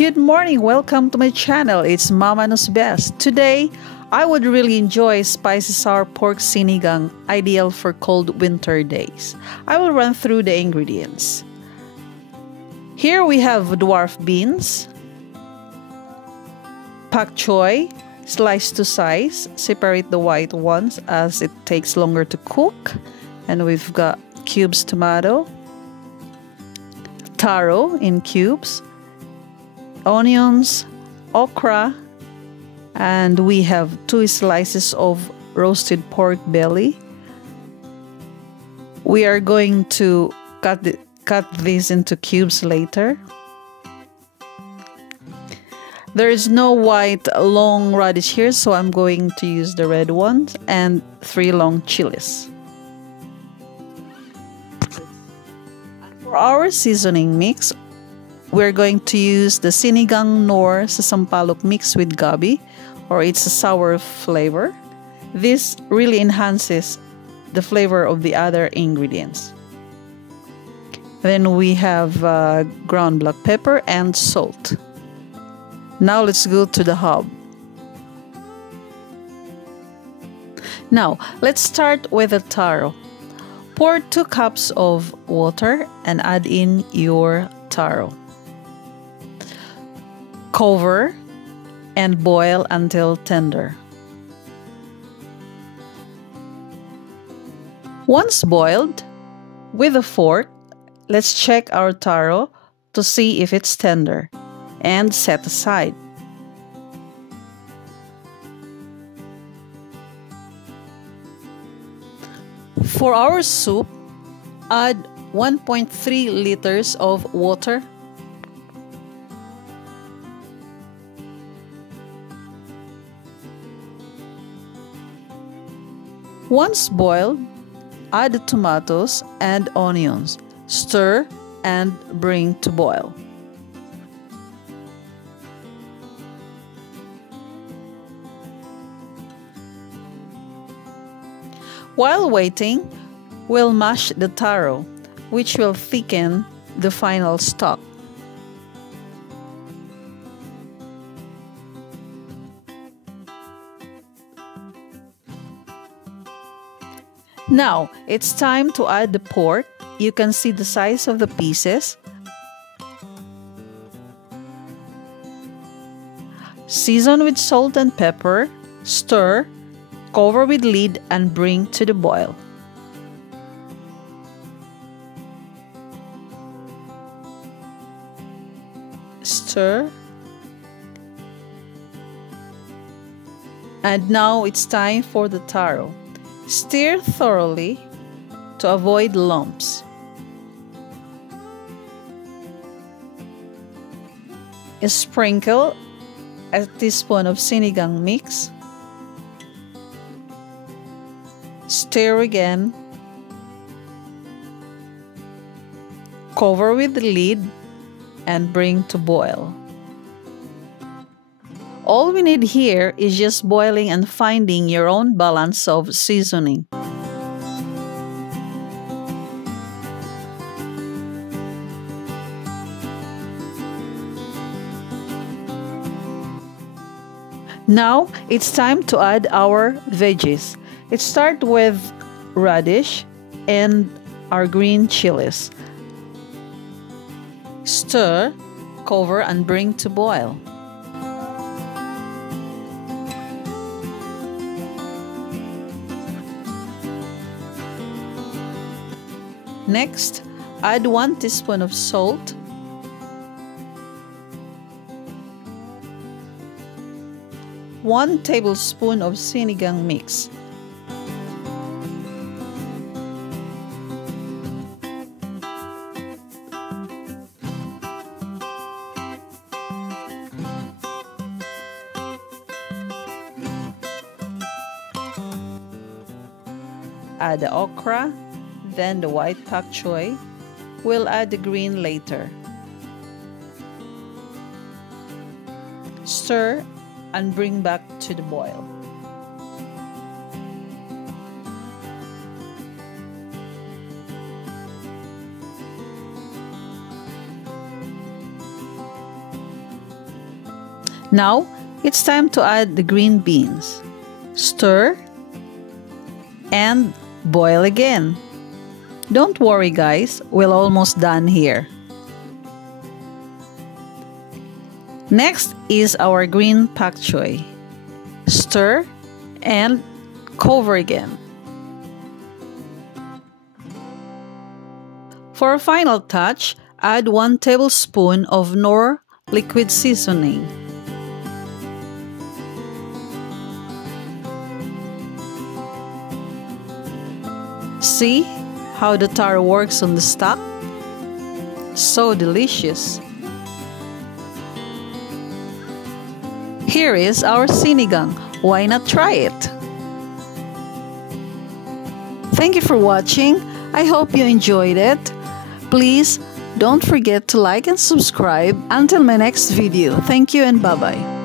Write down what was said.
Good morning, welcome to my channel. It's Mama Knows Best. Today, I would really enjoy spicy sour pork sinigang, ideal for cold winter days. I will run through the ingredients. Here we have dwarf beans, pak choy, sliced to size. Separate the white ones as it takes longer to cook. And we've got cubes tomato, taro in cubes, onions, okra, and we have 2 slices of roasted pork belly. We are going to cut these into cubes later. There is no white long radish here, so I'm going to use the red ones, and 3 long chilies. For our seasoning mix, we're going to use the Sinigang nor sa Sampaloc mix with gabi, or it's a sour flavor. This really enhances the flavor of the other ingredients. Then we have ground black pepper and salt. Now let's go to the hub. Now let's start with the taro. Pour 2 cups of water and add in your taro. Cover and boil until tender. Once boiled, with a fork, let's check our taro to see if it's tender and set aside. For our soup, add 1.3 liters of water. Once boiled, add the tomatoes and onions. Stir and bring to boil. While waiting, we'll mash the taro, which will thicken the final stock. Now, it's time to add the pork. You can see the size of the pieces. Season with salt and pepper, stir, cover with lid and bring to the boil. Stir. And now it's time for the taro. Stir thoroughly to avoid lumps. Sprinkle a teaspoon of sinigang mix. Stir again. Cover with the lid and bring to boil. All we need here is just boiling and finding your own balance of seasoning. Now it's time to add our veggies. Let's start with radish and our green chilies. Stir, cover and bring to boil. Next, add 1 teaspoon of salt, 1 tablespoon of sinigang mix, add the okra, then the white pak choy. We'll add the green later. Stir and bring back to the boil. Now, it's time to add the green beans. Stir and boil again. Don't worry guys, we're almost done here. Next is our green pak choy. Stir and cover again. For a final touch, add 1 tablespoon of Knorr liquid seasoning. See how the tar works on the stock? So delicious! Here is our sinigang. Why not try it? Thank you for watching. I hope you enjoyed it. Please don't forget to like and subscribe. Until my next video. Thank you and bye-bye.